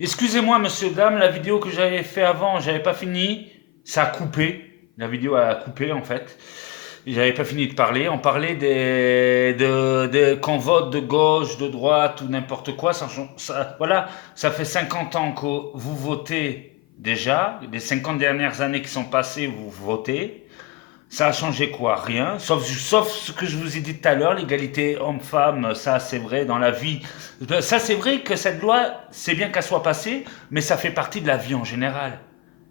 Excusez-moi, monsieur, dame, la vidéo que j'avais fait avant, j'avais pas fini. Ça a coupé. La vidéo a coupé, en fait. J'avais pas fini de parler. On parlait qu'on vote de gauche, de droite ou n'importe quoi. Voilà, ça fait 50 ans que vous votez déjà. Les 50 dernières années qui sont passées, vous votez. Ça a changé quoi? Rien. Sauf ce que je vous ai dit tout à l'heure, l'égalité homme-femme, ça c'est vrai dans la vie. Ça c'est vrai que cette loi, c'est bien qu'elle soit passée, mais ça fait partie de la vie en général.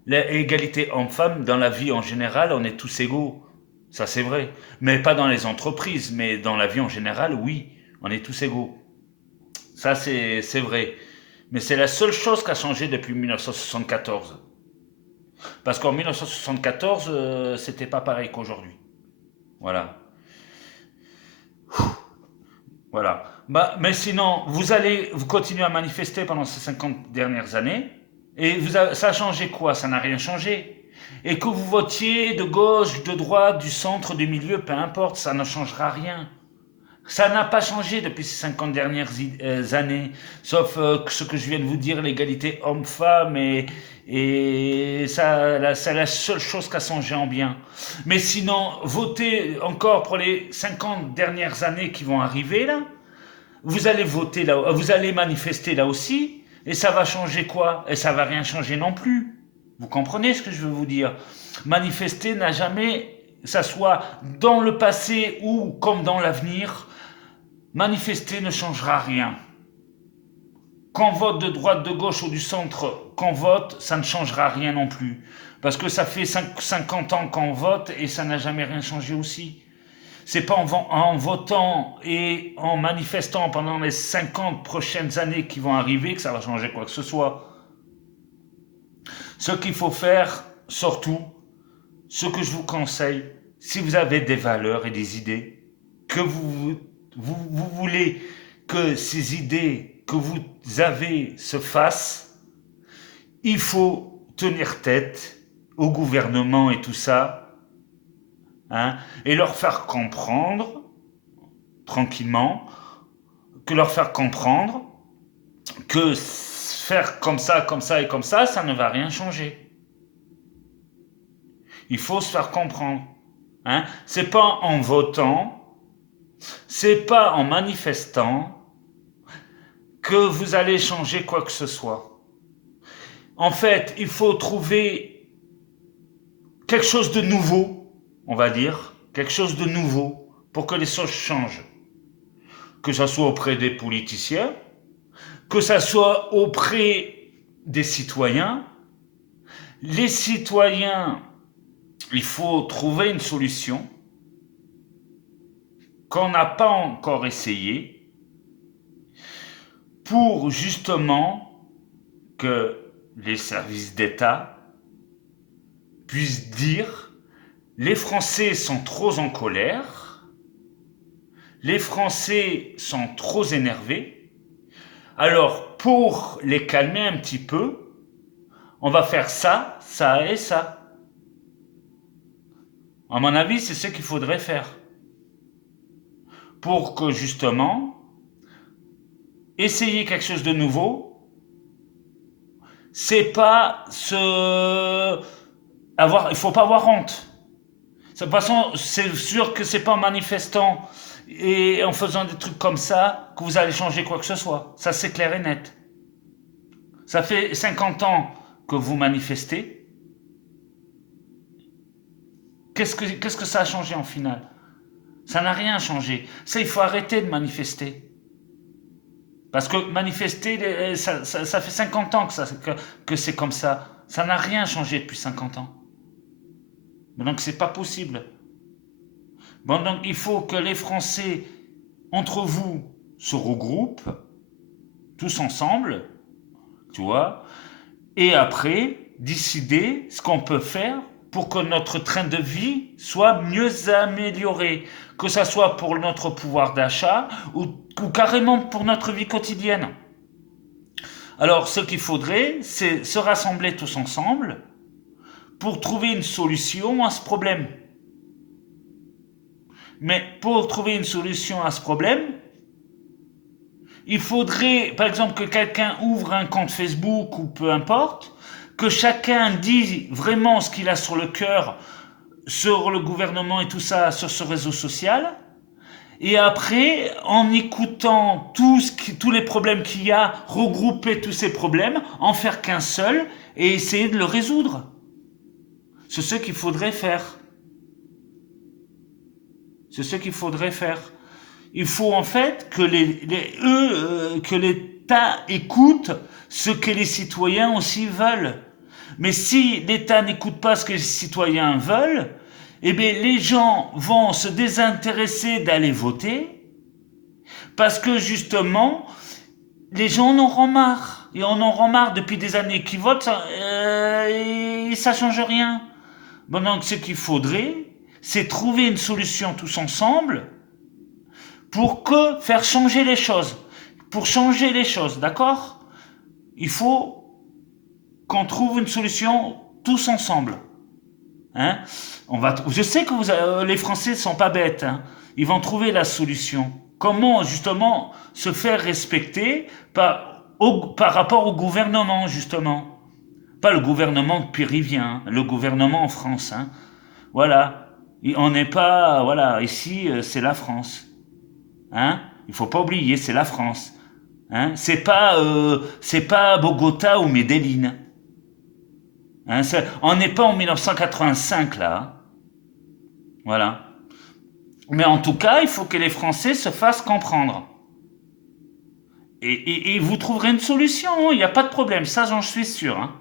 L'égalité homme-femme, dans la vie en général, on est tous égaux. Ça c'est vrai. Mais pas dans les entreprises, mais dans la vie en général, oui, on est tous égaux. Ça c'est vrai. Mais c'est la seule chose qui a changé depuis 1974. Parce qu'en 1974, c'était pas pareil qu'aujourd'hui. Voilà. Voilà. Mais sinon, vous continuez à manifester pendant ces 50 dernières années, et ça a changé quoi? Ça n'a rien changé. Et que vous votiez de gauche, de droite, du centre, du milieu, peu importe, ça ne changera rien. Ça n'a pas changé depuis ces 50 dernières années, sauf ce que je viens de vous dire, l'égalité homme-femme, et ça, c'est la seule chose qui a changé en bien. Mais sinon, votez encore pour les 50 dernières années qui vont arriver, là, vous allez voter là, vous allez manifester là aussi, et ça va changer quoi? Et ça va rien changer non plus. Vous comprenez ce que je veux vous dire? Manifester n'a jamais, que ça soit dans le passé ou comme dans l'avenir, manifester ne changera rien. Qu'on vote de droite, de gauche ou du centre, qu'on vote, ça ne changera rien non plus. Parce que ça fait 50 ans qu'on vote et ça n'a jamais rien changé aussi. C'est pas en votant et en manifestant pendant les 50 prochaines années qui vont arriver que ça va changer quoi que ce soit. Ce qu'il faut faire, surtout, ce que je vous conseille, si vous avez des valeurs et des idées, que vous voulez que ces idées que vous avez se fassent, il faut tenir tête au gouvernement et tout ça, hein, et leur faire comprendre, tranquillement, que leur faire comprendre que faire comme ça et comme ça ne va rien changer. Il faut se faire comprendre. Hein. C'est pas en votant, c'est pas en manifestant que vous allez changer quoi que ce soit. En fait, il faut trouver quelque chose de nouveau, on va dire, quelque chose de nouveau pour que les choses changent. Que ce soit auprès des politiciens, que ce soit auprès des citoyens. Les citoyens, il faut trouver une solution qu'on n'a pas encore essayée pour justement que les services d'État puissent dire les Français sont trop en colère, les Français sont trop énervés, alors pour les calmer un petit peu, on va faire ça, ça et ça. À mon avis, c'est ce qu'il faudrait faire pour que justement essayer quelque chose de nouveau, c'est pas se avoir, il faut pas avoir honte. De toute façon, c'est sûr que c'est pas en manifestant et en faisant des trucs comme ça que vous allez changer quoi que ce soit. Ça, c'est clair et net. Ça fait 50 ans que vous manifestez. Qu'est-ce que ça a changé en final? Ça n'a rien changé. Ça, il faut arrêter de manifester. Parce que manifester, ça fait 50 ans que c'est comme ça. Ça n'a rien changé depuis 50 ans. Donc c'est pas possible. Bon, donc il faut que les Français, entre vous, se regroupent, tous ensemble, tu vois, et après, décider ce qu'on peut faire pour que notre train de vie soit mieux amélioré, que ce soit pour notre pouvoir d'achat ou carrément pour notre vie quotidienne. Alors, ce qu'il faudrait, c'est se rassembler tous ensemble pour trouver une solution à ce problème. Mais pour trouver une solution à ce problème, Il faudrait, par exemple, que quelqu'un ouvre un compte Facebook ou peu importe, que chacun dise vraiment ce qu'il a sur le cœur, sur le gouvernement et tout ça, sur ce réseau social. Et après, en écoutant tous les problèmes qu'il y a, regrouper tous ces problèmes, en faire qu'un seul et essayer de le résoudre. C'est ce qu'il faudrait faire. C'est ce qu'il faudrait faire. Il faut en fait que que l'État écoute ce que les citoyens aussi veulent. Mais si l'État n'écoute pas ce que les citoyens veulent, eh bien les gens vont se désintéresser d'aller voter parce que justement les gens en auront marre. Et en auront marre depuis des années qu'ils votent et ça change rien. Bon, donc ce qu'il faudrait, c'est trouver une solution tous ensemble pour que faire changer les choses. Pour changer les choses, d'accord? Il faut qu'on trouve une solution tous ensemble. Hein? Je sais que les Français ne sont pas bêtes. Hein? Ils vont trouver la solution. Comment justement se faire respecter par rapport au gouvernement, justement. Pas le gouvernement péruvien, le gouvernement en France. Hein? Voilà. On n'est pas... Voilà, ici, c'est la France. Hein? Il faut pas oublier, c'est la France. Hein? C'est pas Bogota ou Medellín. Hein? On n'est pas en 1985 là. Hein? Voilà. Mais en tout cas, il faut que les Français se fassent comprendre. Et vous trouverez une solution, il n'y a pas de problème, ça j'en suis sûr. Hein?